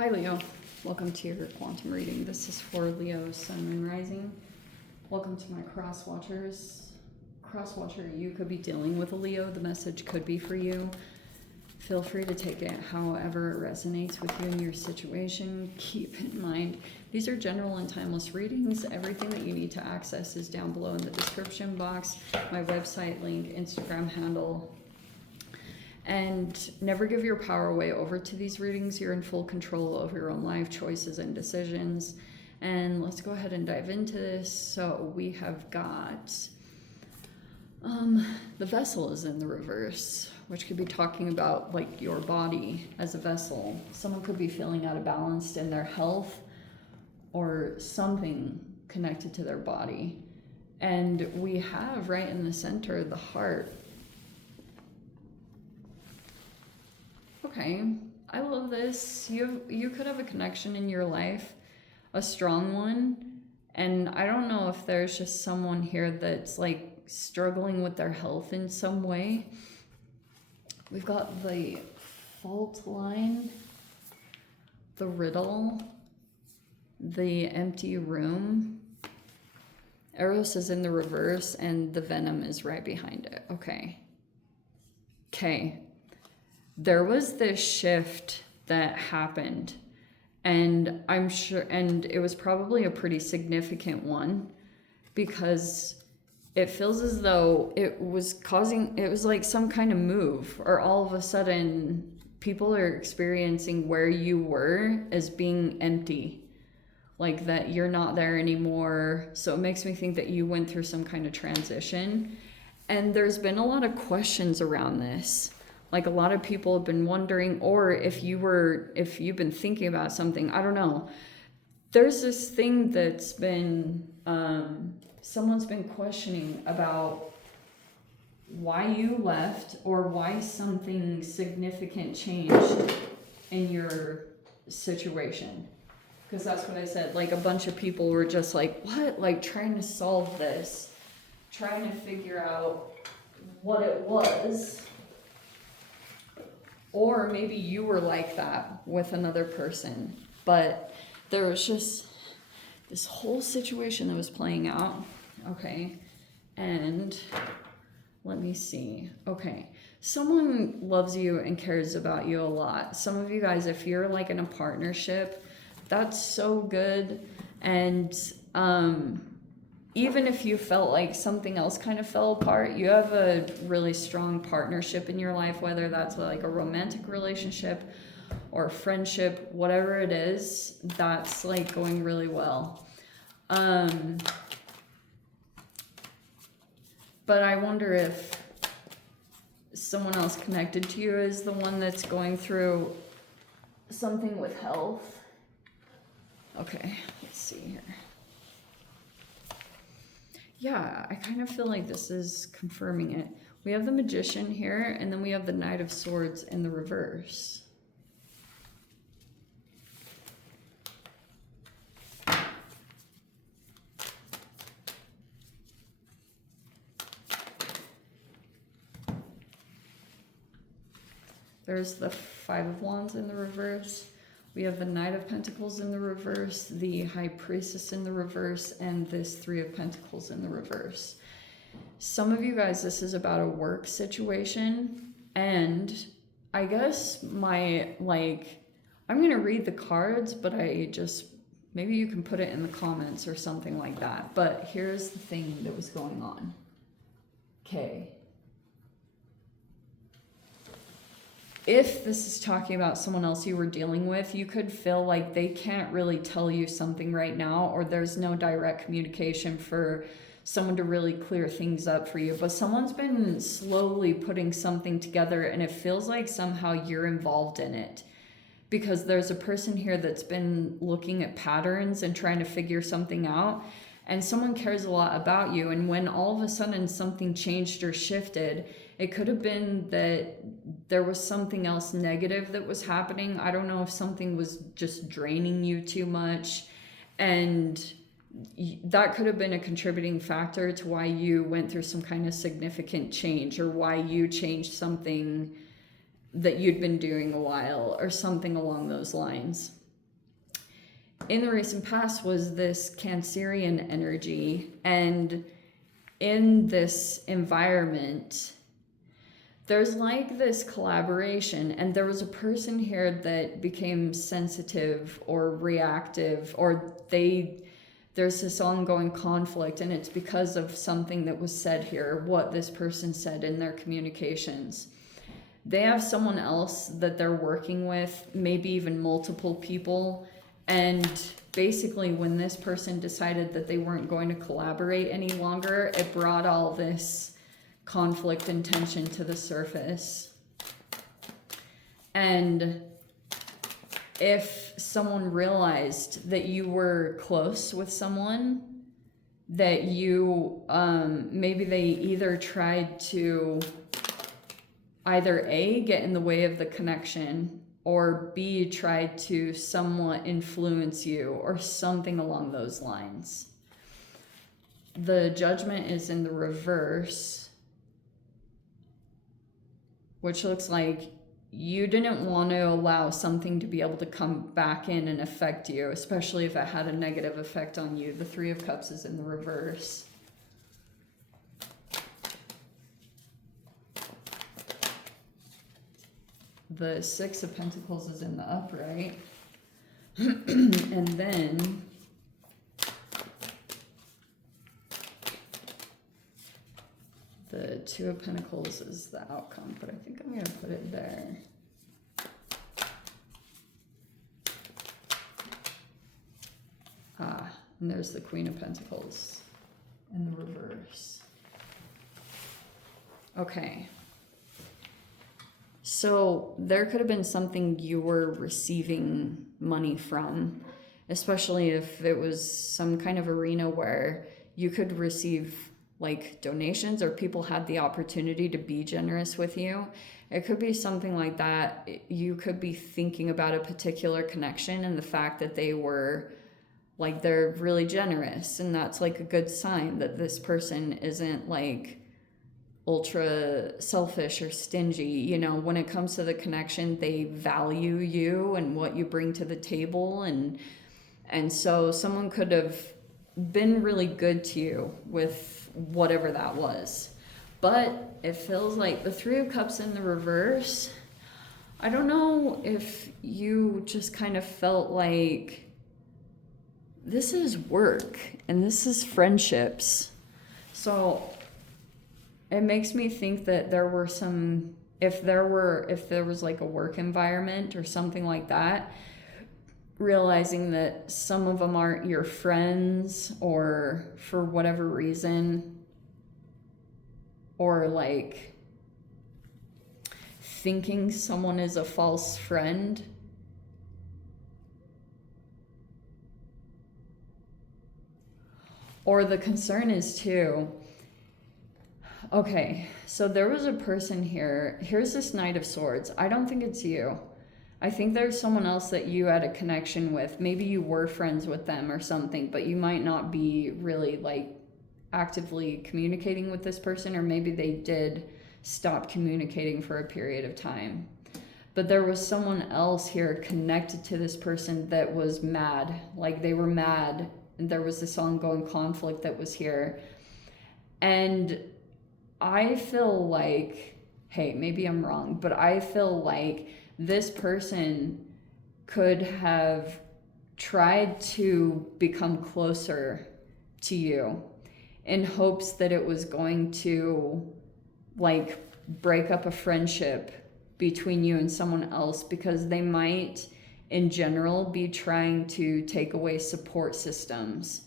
Hi Leo, welcome to your quantum reading. This is for Leo, Sun, Moon, Rising. Welcome to my cross watchers. Cross watcher, you could be dealing with a Leo. The message could be for you. Feel free to take it however it resonates with you and your situation. Keep in mind, these are general and timeless readings. Everything that you need to access is down below in the description box. My website link, Instagram handle. And never give your power away over to these readings. You're in full control of your own life choices and decisions. And let's go ahead and dive into this. So we have got the vessel is in the reverse, which could be talking about like your body as a vessel. Someone could be feeling out of balance in their health or something connected to their body. And we have right in the center the heart. Okay, I love this. You could have a connection in your life, a strong one, and I don't know if there's just someone here that's like struggling with their health in some way. We've got the fault line, the riddle, the empty room. Eros is in the reverse and the venom is right behind it. Okay. There was this shift that happened, and I'm sure, and it was probably a pretty significant one, because it feels as though it was like some kind of move, or all of a sudden people are experiencing where you were as being empty, like that you're not there anymore. So it makes me think that you went through some kind of transition, and there's been a lot of questions around this. Like a lot of people have been wondering, or if you've been thinking about something, I don't know. There's this thing that's been, someone's been questioning about why you left or why something significant changed in your situation. Because that's what I said. Like a bunch of people were just like, what? Like trying to solve this, trying to figure out what it was. Or maybe you were like that with another person, but there was just this whole situation that was playing out. Okay, and let me see. Okay, someone loves you and cares about you a lot. Some of you guys, if you're like in a partnership, that's so good. And even if you felt like something else kind of fell apart, you have a really strong partnership in your life, whether that's like a romantic relationship or a friendship, whatever it is, that's like going really well. But I wonder if someone else connected to you is the one that's going through something with health. Okay, let's see here. Yeah, I kind of feel like this is confirming it. We have the Magician here, and then we have the Knight of Swords in the reverse. There's the Five of Wands in the reverse. We have the Knight of Pentacles in the reverse, the High Priestess in the reverse, and this Three of Pentacles in the reverse. Some of you guys, this is about a work situation, and I guess I'm going to read the cards, but maybe you can put it in the comments or something like that. But here's the thing that was going on. Okay. If this is talking about someone else you were dealing with, you could feel like they can't really tell you something right now, or there's no direct communication for someone to really clear things up for you. But someone's been slowly putting something together, and it feels like somehow you're involved in it. Because there's a person here that's been looking at patterns and trying to figure something out, and someone cares a lot about you. And when all of a sudden something changed or shifted, it could have been that there was something else negative that was happening. I don't know if something was just draining you too much. And that could have been a contributing factor to why you went through some kind of significant change, or why you changed something that you'd been doing a while, or something along those lines. in the recent past was this Cancerian energy, and in this environment there's like this collaboration, and there was a person here that became sensitive or reactive, or there's this ongoing conflict, and it's because of something that was said here, what this person said in their communications. They have someone else that they're working with, maybe even multiple people, and basically when this person decided that they weren't going to collaborate any longer, it brought all this conflict and tension to the surface. And if someone realized that you were close with someone, that you, maybe they either tried to either A, get in the way of the connection, or B, tried to somewhat influence you, or something along those lines. The Judgment is in the reverse, which looks like you didn't want to allow something to be able to come back in and affect you, especially if it had a negative effect on you. The Three of Cups is in the reverse. The Six of Pentacles is in the upright. And then the Two of Pentacles is the outcome, but I think I'm going to put it there. And there's the Queen of Pentacles in the reverse. Okay. So there could have been something you were receiving money from, especially if it was some kind of arena where you could receive like donations, or people had the opportunity to be generous with you. It could be something like that. You could be thinking about a particular connection and the fact that they were like, they're really generous, and that's like a good sign that this person isn't like ultra selfish or stingy. You know, when it comes to the connection, they value you and what you bring to the table, and so someone could have been really good to you with whatever that was. But it feels like the Three of Cups in the reverse, I don't know if you just kind of felt like this is work and this is friendships. So it makes me think that there were some, if there was like a work environment or something like that, realizing that some of them aren't your friends, or for whatever reason, or like thinking someone is a false friend. Or the concern is too, okay, so there was a person here. Here's this Knight of Swords. I don't think it's you. I think there's someone else that you had a connection with. Maybe you were friends with them or something, but you might not be really like actively communicating with this person, or maybe they did stop communicating for a period of time. But there was someone else here connected to this person that was mad. Like they were mad, and there was this ongoing conflict that was here. And I feel like, hey, maybe I'm wrong, but I feel like this person could have tried to become closer to you in hopes that it was going to like break up a friendship between you and someone else, because they might in general be trying to take away support systems,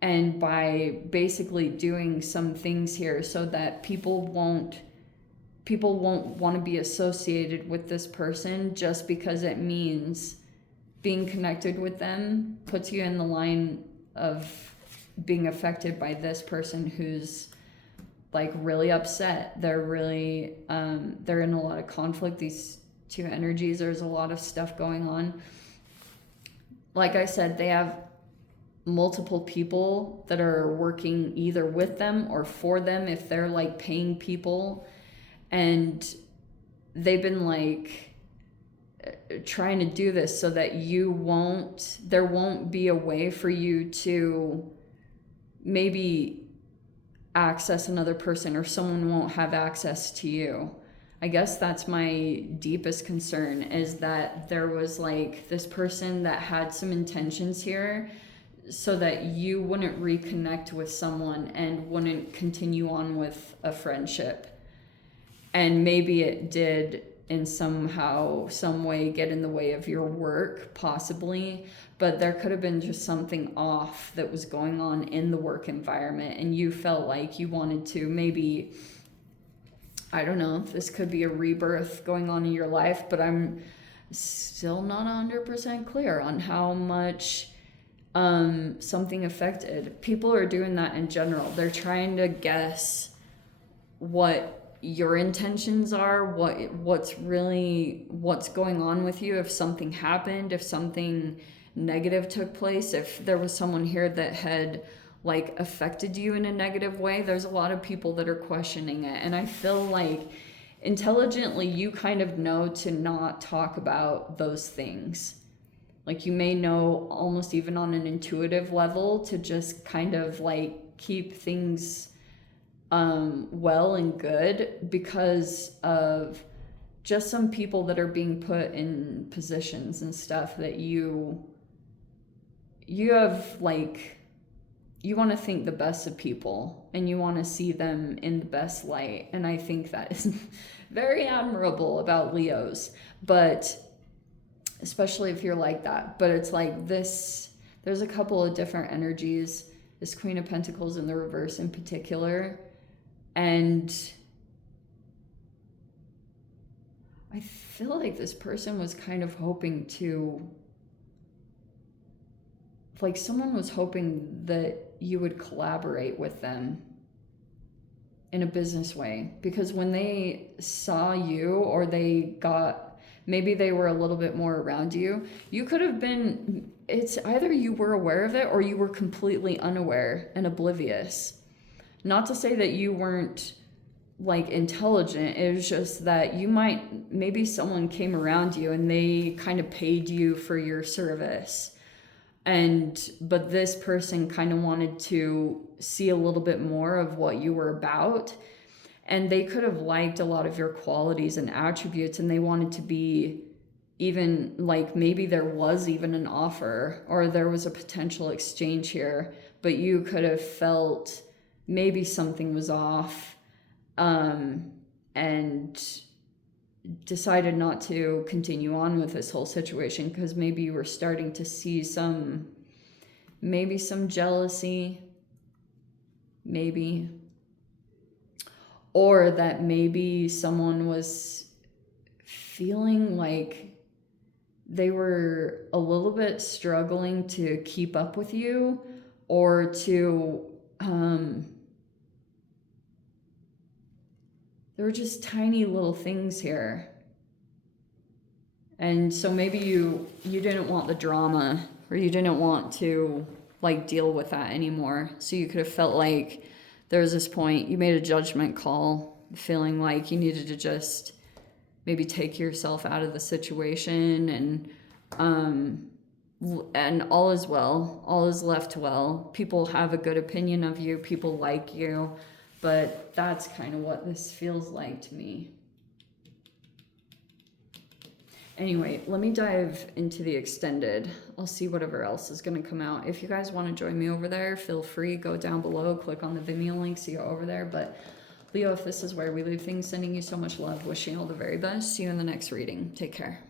and by basically doing some things here so that people won't want to be associated with this person, just because it means being connected with them puts you in the line of being affected by this person who's like really upset. They're really, they're in a lot of conflict. These two energies, there's a lot of stuff going on. Like I said, they have multiple people that are working either with them or for them if they're like paying people. And they've been like, trying to do this so that there won't be a way for you to maybe access another person, or someone won't have access to you. I guess that's my deepest concern, is that there was like this person that had some intentions here so that you wouldn't reconnect with someone and wouldn't continue on with a friendship. And maybe it did in some way get in the way of your work, possibly, but there could have been just something off that was going on in the work environment, and you felt like you wanted to maybe, I don't know, this could be a rebirth going on in your life, but I'm still not 100% clear on how much something affected. People are doing that in general. They're trying to guess what your intentions are, what's going on with you, if something happened, if something negative took place, if there was someone here that had like affected you in a negative way. There's a lot of people that are questioning it, and I feel like intelligently you kind of know to not talk about those things. Like you may know almost even on an intuitive level to just kind of like keep things well and good, because of just some people that are being put in positions and stuff that you have, like, you want to think the best of people and you want to see them in the best light. And I think that is very admirable about Leos, but especially if you're like that. But it's like this, there's a couple of different energies, this Queen of Pentacles in the reverse in particular. And I feel like this person was kind of hoping to, like someone was hoping that you would collaborate with them in a business way, because when they saw you, or maybe they were a little bit more around you, you could have been, it's either you were aware of it or you were completely unaware and oblivious. Not to say that you weren't like intelligent, it was just that maybe someone came around you and they kind of paid you for your service. But this person kind of wanted to see a little bit more of what you were about, and they could have liked a lot of your qualities and attributes, and they wanted to be even like, maybe there was even an offer or there was a potential exchange here, but you could have felt maybe something was off, and decided not to continue on with this whole situation, because maybe you were starting to see some jealousy, maybe, or that maybe someone was feeling like they were a little bit struggling to keep up with you, or to there were just tiny little things here. And so maybe you didn't want the drama, or you didn't want to like deal with that anymore. So you could have felt like there was this point, you made a judgment call, feeling like you needed to just maybe take yourself out of the situation, and all is well, all is left well. People have a good opinion of you, people like you, but that's kind of what this feels like to me. Anyway, let me dive into the extended. I'll see whatever else is going to come out. If you guys want to join me over there, feel free, go down below, click on the Vimeo link, see you over there. But Leo, if this is where we leave things, sending you so much love, wishing you all the very best. See you in the next reading. Take care.